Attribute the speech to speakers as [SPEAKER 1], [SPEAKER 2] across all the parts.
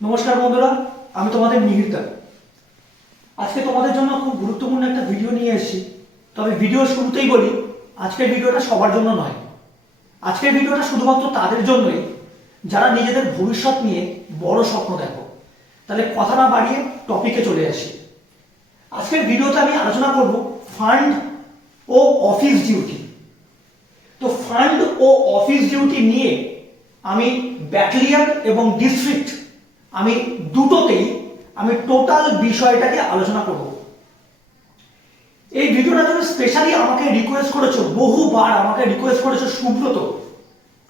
[SPEAKER 1] নমস্কার বন্ধুরা, আমি তোমাদের মিহিরদা আজকে তোমাদের জন্য খুব গুরুত্বপূর্ণ একটা ভিডিও নিয়ে এসেছি। তবে ভিডিও শুরুতেই বলি, আজকের ভিডিওটা সবার জন্য নয়। আজকের ভিডিওটা শুধুমাত্র তাদের জন্যই, যারা নিজেদের ভবিষ্যৎ নিয়ে বড় স্বপ্ন দেখো। তাহলে কথা না বাড়িয়ে টপিকে চলে আসি। আজকের ভিডিওতে আমি আলোচনা করব ফান্ড ও অফিস ডিউটি তো ফান্ড ও অফিস ডিউটি নিয়ে আমি ব্যাটালিয়ন এবং ডিস্ট্রিক্ট আমি দুটোতেই আমি টোটাল বিষয়টাকে আলোচনা করব। এই ভিডিওটা তুমি স্পেশালি আমাকে রিকোয়েস্ট করেছ, বহুবার আমাকে রিকোয়েস্ট করেছ সুব্রত।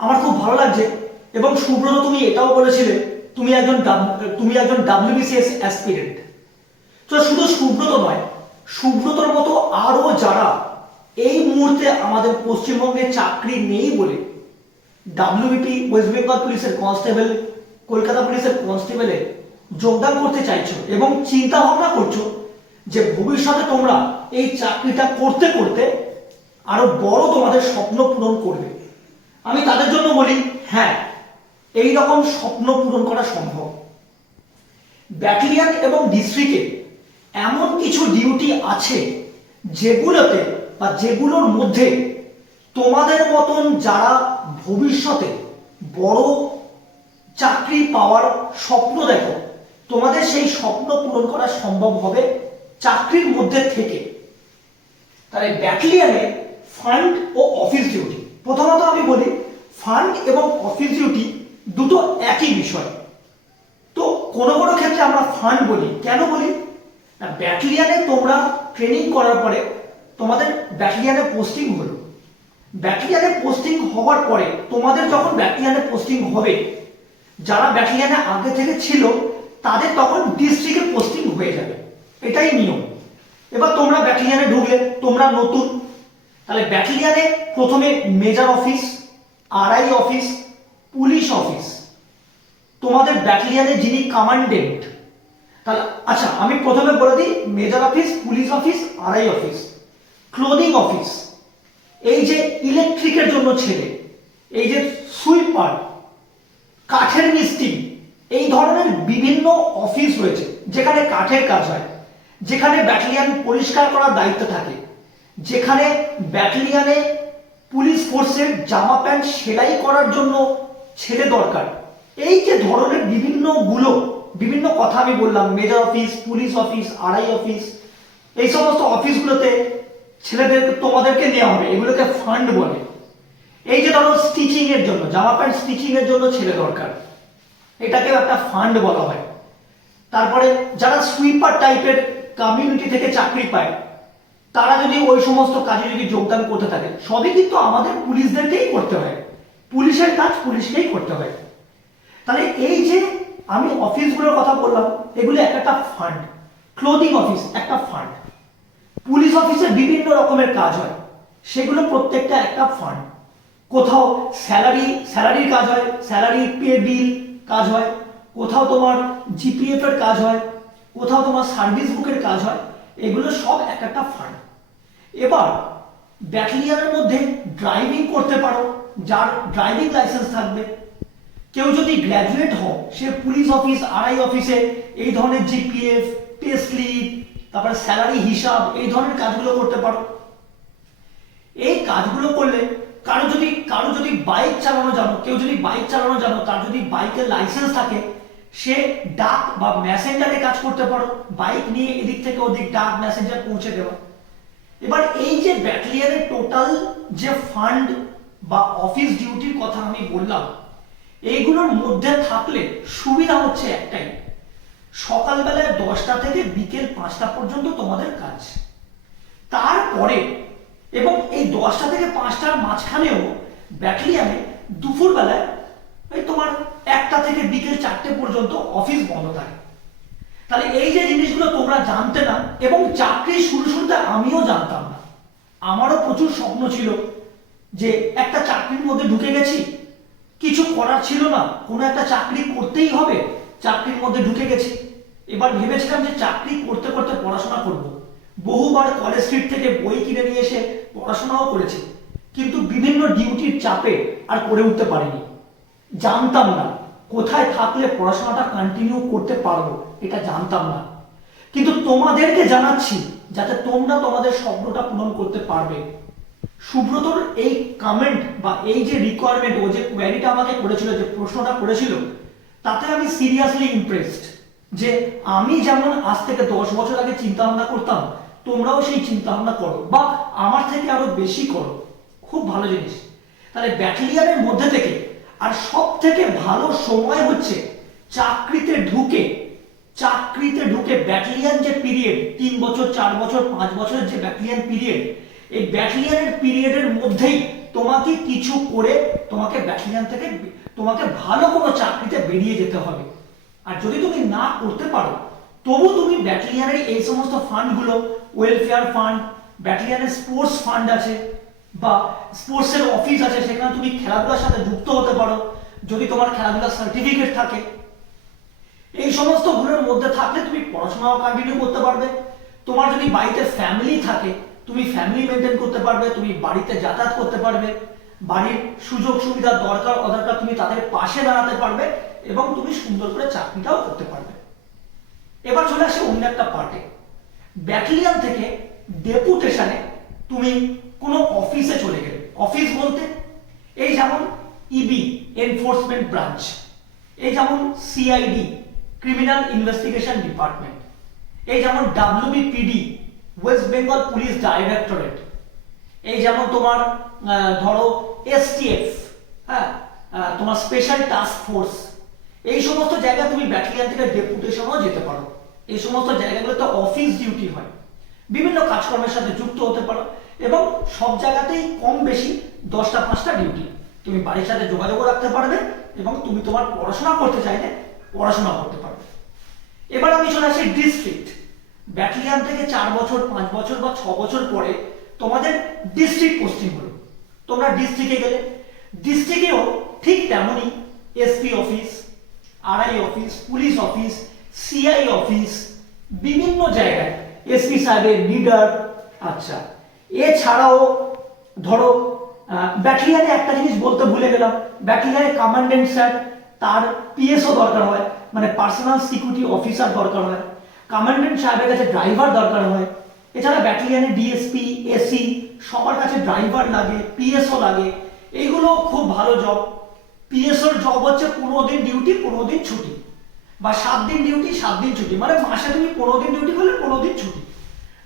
[SPEAKER 1] আমার খুব ভালো লাগছে। এবং সুব্রত তুমি এটাও বলেছিলে, তুমি একজন তুমি একজন ডাব্লিউবিসিএস অ্যাসপিরেন্ট তো শুধু সুব্রত নয়, সুব্রতর মতো আরও যারা এই মুহূর্তে আমাদের পশ্চিমবঙ্গে চাকরি নেই বলে ডাব্লিউবিটি ওয়েস্ট বেঙ্গল পুলিশের কনস্টেবল কলকাতা পুলিশের কনস্টেবলে যোগদান করতে চাইছো এবং চিন্তা ভাবনা করছ যে ভবিষ্যতে তোমরা এই চাকরিটা করতে করতে আরও বড় তোমাদের স্বপ্ন পূরণ করবে। আমি তাদের জন্য বলি হ্যাঁ এই রকম স্বপ্ন পূরণ করা সম্ভব। ব্যাটালিয়ন এবং ডিস্ট্রিক্টে এমন কিছু ডিউটি আছে যেগুলোতে বা যেগুলোর মধ্যে তোমাদের মতন যারা ভবিষ্যতে বড় চাকরি পাওয়ার স্বপ্ন দেখো। তোমাদের সেই স্বপ্ন পূরণ করা সম্ভব হবে চাকরির মধ্যে থেকে। তাহলে ব্যাটালিয়নে ফান্ড ও অফিস ডিউটি প্রথমত আমি বলি ফান্ড এবং অফিস ডিউটি দুটো একই বিষয়। তো কোনো কোনো ক্ষেত্রে আমরা ফান্ড বলি। কেন বলি? না, ব্যাটালিয়ানে তোমরা ট্রেনিং করার পরে তোমাদের ব্যাটালিয়ানে পোস্টিং হলো। ব্যাটালিয়ানে পোস্টিং হওয়ার পরে তোমাদের যখন ব্যাটালিয়ানে পোস্টিং হবে যারা ব্যাটালিয়ানে আগে থেকে ছিল, তাদের তখন ডিস্ট্রিক্টে পোস্টিং হয়ে যাবে। এটাই নিয়ম। এবার তোমরা ব্যাটালিয়ানে ঢুকলে, তোমরা নতুন। তাহলে ব্যাটালিয়ানে প্রথমে major office RI office police office তোমাদের ব্যাটালিয়ানে যিনি কমান্ডেন্ট তাহলে আচ্ছা আমি প্রথমে বলে দিই major office police office RI office clothing office এই যে ইলেকট্রিকের জন্য ছেলে, এই যে সুইপার কাঠের মিস্ত্রি। এই ধরনের বিভিন্ন অফিস রয়েছে, যেখানে কাঠের কাজ হয়, যেখানে ব্যাটালিয়ান পরিষ্কার করার দায়িত্ব থাকে, যেখানে ব্যাটালিয়ানে পুলিশ ফোর্সের জামা প্যান্ট সেলাই করার জন্য ছেলে দরকার। এই যে ধরনের বিভিন্নগুলো বিভিন্ন কথা আমি বললাম major office police office RI office এই সমস্ত অফিসগুলোতে ছেলেদের তোমাদেরকে নেওয়া হবে, এগুলোকে ফান্ড বলে। এই যে ধরো স্টিচিং এর জন্য, জামা প্যান্ট স্টিচিং এর জন্য ছেলে দরকার। এটাকেও একটা ফান্ড বলা হয়। তারপরে যারা সুইপার টাইপের কমিউনিটি থেকে চাকরি পায়, তারা যদি ওই সমস্ত কাজে যদি যোগদান করতে থাকে, সবই কিন্তু আমাদের পুলিশদেরকেই করতে হয়। পুলিশের কাজ পুলিশকেই করতে হয়। তাহলে এই যে আমি অফিসগুলোর কথা বললাম, এগুলো এক একটা ফান্ড ক্লোদিং অফিস একটা ফান্ড পুলিশ অফিসে বিভিন্ন রকমের কাজ হয়। সেগুলো প্রত্যেকটা একটা ফান্ড কোথাও স্যালারি স্যালারির কাজ হয় স্যালারি পে বিল কাজ হয়, কোথাও তোমার জিপিএফ এর কাজ হয়, কোথাও তোমার সার্ভিস বুকের কাজ হয়, এগুলো সব এক একটা ফান্ড এবার ব্যাটালিয়নের মধ্যে ড্রাইভিং করতে পারো, যার ড্রাইভিং লাইসেন্স থাকবে। কেউ যদি গ্র্যাজুয়েট হও, সে পুলিশ অফিস আরআই অফিসে এই ধরনের জিপিএফ পে স্লিপ তারপরে স্যালারি হিসাব, এই ধরনের কাজগুলো করতে পারো। এই কাজগুলো করলে কারও যদি কারও যদি বাইক চালানো জানো, কেউ যদি বাইক চালানো জানো, তার যদি বাইকের লাইসেন্স থাকে, সে ডাক বা মেসেঞ্জারে কাজ করতে পারো বাইক নিয়ে এদিক থেকে ওদিক ডাক মেসেঞ্জার পৌঁছে দেওয়া। এবার এই যে ব্যাটালিয়নের টোটাল যে ফান্ড বা অফিস ডিউটির কথা আমি বললাম, এইগুলোর মধ্যে থাকলে সুবিধা হচ্ছে একটাই, সকালবেলায় দশটা থেকে বিকেল পাঁচটা পর্যন্ত তোমাদের কাজ। তারপরে এবং এই দশটা থেকে পাঁচটার মাঝখানেও ব্যাটালিয়ানে দুপুরবেলায় ওই তোমার একটা থেকে বিকেল চারটে পর্যন্ত অফিস বন্ধ থাকে। তাহলে এই যে জিনিসগুলো তোমরা জানতে না এবং চাকরি শুরু শুরুতে আমিও জানতাম না, আমারও প্রচুর স্বপ্ন ছিল যে একটা চাকরির মধ্যে ঢুকে গেছি, কিছু করার ছিল না, কোনো একটা চাকরি করতেই হবে, চাকরির মধ্যে ঢুকে গেছি। এবার ভেবেছিলাম যে চাকরি করতে করতে পড়াশোনা করব। বহুবার কলেজ স্ট্রিট থেকে বই কিনে নিয়ে এসে পড়াশোনাও করেছি, কিন্তু বিভিন্ন ডিউটির চাপে আর করে উঠতে পারিনি। জানতাম না কোথায় থাকলে পড়াশোনাটা কন্টিনিউ করতে পারব, এটা জানতাম না। কিন্তু তোমাদেরকে জানাচ্ছি, যাতে তোমরা তোমাদের স্বপ্নটা পূরণ করতে পারবে। সুব্রতর এই কমেন্ট বা এই যে রিকোয়ারমেন্ট ও যে কোয়ারিটা আমাকে করেছিল, যে প্রশ্নটা করেছিল, তাতে আমি সিরিয়াসলি ইমপ্রেসড যে আমি যেমন আজ থেকে দশ বছর আগে চিন্তা ভাবনা করতাম তোমরাও সেই চিন্তা ভাবনা করো বা আমার থেকে আরও বেশি করো। খুব ভালো জিনিস। তাহলে ব্যাটালিয়ানের মধ্যে থেকে আর সব থেকে ভালো সময় হচ্ছে চাকরিতে ঢুকে চাকরিতে ঢুকে ব্যাটালিয়ান যে পিরিয়ড, তিন বছর, চার বছর, পাঁচ বছরের যে ব্যাটালিয়ান পিরিয়ড, এই ব্যাটালিয়ানের পিরিয়ডের মধ্যেই তোমাকে কিছু করে তোমাকে ব্যাটালিয়ান থেকে তোমাকে ভালো কোনো চাকরিতে বেরিয়ে যেতে হবে। আর যদি তুমি না করতে পারো তবু তুমি ব্যাটালিয়ানের এই সমস্ত ফান্ডগুলো ওয়েলফেয়ার ফান্ড ব্যাটালিয়ানের স্পোর্টস ফান্ড আছে বা স্পোর্টসের অফিস আছে, সেখানে তুমি খেলাধুলার সাথে যুক্ত হতে পারো, যদি তোমার খেলাধুলার সার্টিফিকেট থাকে। এই সমস্তগুলোর মধ্যে থাকলে তুমি পড়াশোনাও কন্টিনিউ করতে পারবে। তোমার যদি বাড়িতে ফ্যামিলি থাকে, তুমি ফ্যামিলি মেনটেন করতে পারবে, তুমি বাড়িতে যাতায়াত করতে পারবে, বাড়ির সুযোগ সুবিধা দরকার অদরকার তুমি তাদের পাশে দাঁড়াতে পারবে এবং তুমি সুন্দর করে চাকরিটাও করতে পারবে। এবার চলে আসে অন্য একটা পার্টে ব্যাটালিয়ান থেকে ডেপুটেশনে তুমি কোনো অফিসে চলে গেলে। অফিস বলতে এই যেমন ইবি এনফোর্সমেন্ট ব্রাঞ্চ এই যেমন সিআইডি ক্রিমিনাল ইনভেস্টিগেশন ডিপার্টমেন্ট এই যেমন WBPD West Bengal police directorate এই যেমন তোমার ধরো এসটিএফ হ্যাঁ তোমার স্পেশাল টাস্ক ফোর্স এই সমস্ত জায়গা তুমি ব্যাটালিয়ান থেকে ডেপুটেশনও যেতে পারো। এই সমস্ত জায়গাগুলোতে অফিস ডিউটি হয়। বিভিন্ন কাজকর্মের সাথে যুক্ত হতে পারো এবং সব জায়গাতেই কম বেশি দশটা, পাঁচটা ডিউটি তুমি বাড়ির সাথে যোগাযোগও রাখতে পারবে এবং তুমি তোমার পড়াশোনা করতে চাইলে পড়াশোনা করতে পারবে। এবার আমি চলে আসি ডিস্ট্রিক্ট ব্যাটালিয়ান থেকে চার বছর, পাঁচ বছর বা ছ বছর পরে তোমাদের ডিস্ট্রিক্ট পোস্টিং হলো। তোমরা ডিস্ট্রিক্টে গেলে। ডিস্ট্রিক্টেও ঠিক তেমনই SP office RI office police office CI office বিভিন্ন জায়গায় এসপি সাহেবের লিডার আচ্ছা। এছাড়াও ধরো ব্যাটালিয়ানে একটা জিনিস বলতে ভুলে গেলাম। ব্যাটালিয়ানে কমান্ডেন্ট স্যার তার পিএসও দরকার হয় মানে পার্সোনাল সিকিউরিটি অফিসার দরকার হয়। কমান্ডেন্ট সাহেবের কাছে ড্রাইভার দরকার হয়। এছাড়া ব্যাটালিয়ানে ডিএসপি এসি সবার কাছে ড্রাইভার লাগে পিএসও লাগে। এইগুলো খুব ভালো জব পিএসওর জব হচ্ছে পনেরো দিন ডিউটি পনেরো দিন ছুটি। বা সাত দিন ডিউটি সাত দিন ছুটি। মানে মাসে তুমি পনেরো দিন ডিউটি করলে পনেরো দিন ছুটি।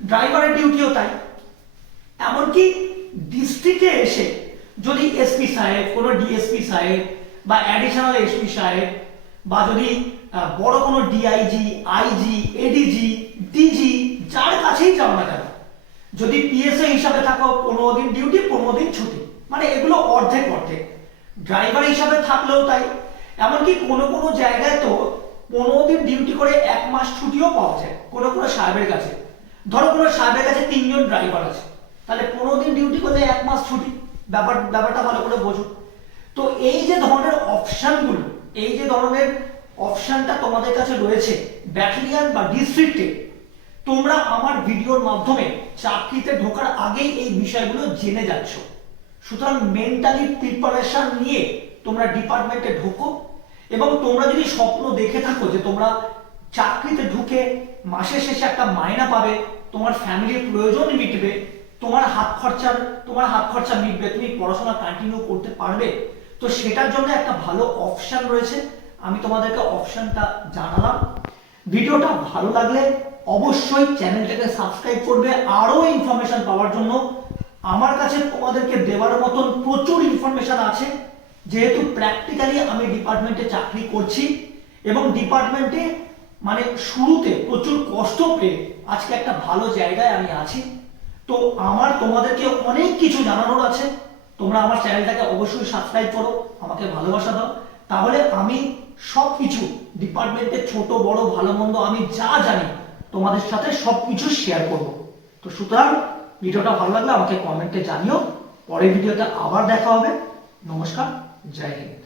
[SPEAKER 1] ড্রাইভারের ডিউটিও তাই। এমনকি ডিস্ট্রিক্টে এসে যদি এসপি সাহেব, কোনো ডিএসপি সাহেব, বা অ্যাডিশনাল এসপি সাহেব, বা যদি বড় কোনো ডিআইজি আইজি এডিজি ডিজি যার কাছেই যাও না কেন, যদি পিএসএ হিসাবে থাকো, পনেরো দিন ডিউটি পনেরো দিন ছুটি। মানে এগুলো অর্ধেক অর্ধেক। ড্রাইভার হিসাবে থাকলেও তাই। এমনকি কোনো কোনো জায়গায় তো পনেরো দিন ডিউটি করে এক মাস ছুটিও পাওয়া যায়, কোনো কোনো সাহেবের কাছে। ধরো কোনো সাহেবের কাছে তিনজন ড্রাইভার আছে, তাহলে পনেরো দিন ডিউটি করলে এক মাস ছুটি, ব্যাপার, ব্যাপারটা ভালো করে বোঝো। তো এই যে ধরনের অপশানগুলো, এই যে ধরনের অপশানটা তোমাদের কাছে রয়েছে, ব্যাটালিয়ান বা ডিস্ট্রিক্টে, তোমরা আমার ভিডিওর মাধ্যমে চাকরিতে ঢোকার আগেই এই বিষয়গুলো জেনে যাচ্ছ। সুতরাং মেন্টালি প্রিপারেশন নিয়ে তোমরা ডিপার্টমেন্টে ঢোকো এবং তোমরা যদি স্বপ্ন দেখে থাকো যে তোমরা চাকরিতে ঢুকে মাসের শেষে একটা মায়না পাবে, তোমার ফ্যামিলির প্রয়োজন মিটবে, তোমার হাত খরচার, তোমার হাত খরচা মিটবে, তুমি পড়াশোনা কন্টিনিউ করতে পারবে, তো সেটার জন্য একটা ভালো অপশন রয়েছে। আমি তোমাদেরকে অপশনটা জানালাম। ভিডিওটা ভালো লাগলে অবশ্যই চ্যানেলটাকে সাবস্ক্রাইব করবে, আরও ইনফরমেশন পাওয়ার জন্য আমার কাছে তোমাদেরকে দেওয়ার মতন প্রচুর ইনফরমেশন আছে। যেহেতু প্র্যাকটিক্যালি আমি ডিপার্টমেন্টে চাকরি করছি এবং ডিপার্টমেন্টে মানে শুরুতে প্রচুর কষ্ট পেয়ে আজকে একটা ভালো জায়গায় আমি আছি। তো আমার তোমাদেরকে অনেক কিছু জানানোর আছে। তোমরা আমার চ্যানেলটাকে অবশ্যই সাবস্ক্রাইব করো, আমাকে ভালোবাসা দাও। তাহলে আমি সব কিছু ডিপার্টমেন্টের ছোট, বড়, ভালো, মন্দ আমি যা জানি তোমাদের সাথে সব কিছু শেয়ার করব। তো সুতরাং ভিডিওটা ভালো লাগলে আমাকে কমেন্টে জানিও। পরের ভিডিওতে আবার দেখা হবে। নমস্কার জয় হিন্দ।